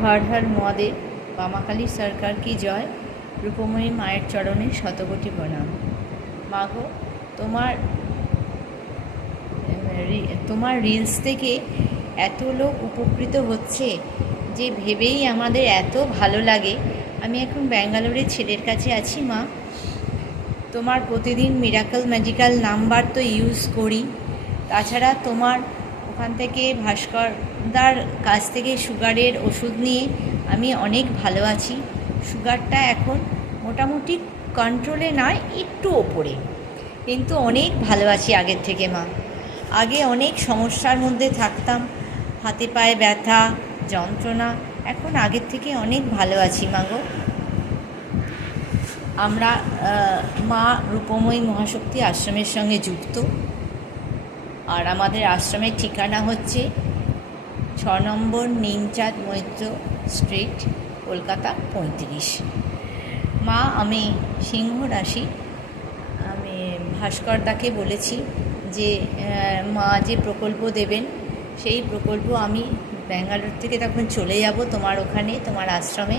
হর হর মহাদেব। বামাকালী সরকার কি জয়। রূপময়ী মায়ের চরণে শতকোটি প্রণাম। মাগো, তোমার তোমার রিলস থেকে এত লোক উপকৃত হচ্ছে যে ভেবেই আমাদের এত ভালো লাগে। আমি এখন ব্যাঙ্গালোরের ছেলের কাছে আছি মা। তোমার প্রতিদিন মিরাকল ম্যাজিক্যাল নাম্বার তো ইউজ করি। তাছাড়া তোমার ওখান থেকে ভাস্করদার কাছ থেকে সুগারের ওষুধ নিয়ে আমি অনেক ভালো আছি। সুগারটা এখন মোটামুটি কন্ট্রোলে নয়, একটু ওপরে, কিন্তু অনেক ভালো আছি আগের থেকে মা। আগে অনেক সমস্যার মধ্যে থাকতাম, হাতে পায়ে ব্যথা, যন্ত্রণা। এখন আগের থেকে অনেক ভালো আছি মা গো। আমরা মা রূপময়ী মহাশক্তি আশ্রমের সঙ্গে যুক্ত। আর আমাদের আশ্রমের ঠিকানা হচ্ছে 6 নম্বর নিমচাঁদ মৈত্র স্ট্রিট, কলকাতা 35। মা, আমি সিংহ রাশি। আমি ভাস্করদাকে বলেছি যে মা যে প্রকল্প দেবেন সেই প্রকল্প আমি ব্যাঙ্গালোর থেকে তখন চলে যাব তোমার ওখানে, তোমার আশ্রমে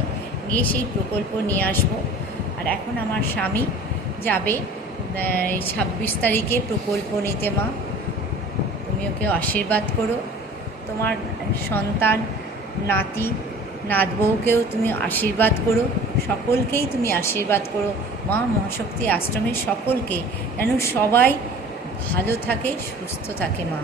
গিয়ে সেই প্রকল্প নিয়ে আসব। আর এখন আমার স্বামী যাবে এই 26 তারিখে প্রকল্প নিতে। মা, তুমি ওকে আশীর্বাদ করো। তোমার সন্তান, নাতি, নাতবউকেও তুমি আশীর্বাদ করো। সকলকেই তুমি আশীর্বাদ করো মা। মহাশক্তি আশ্রমের সকলকে যেন সবাই ভালো থাকে, সুস্থ থাকে মা।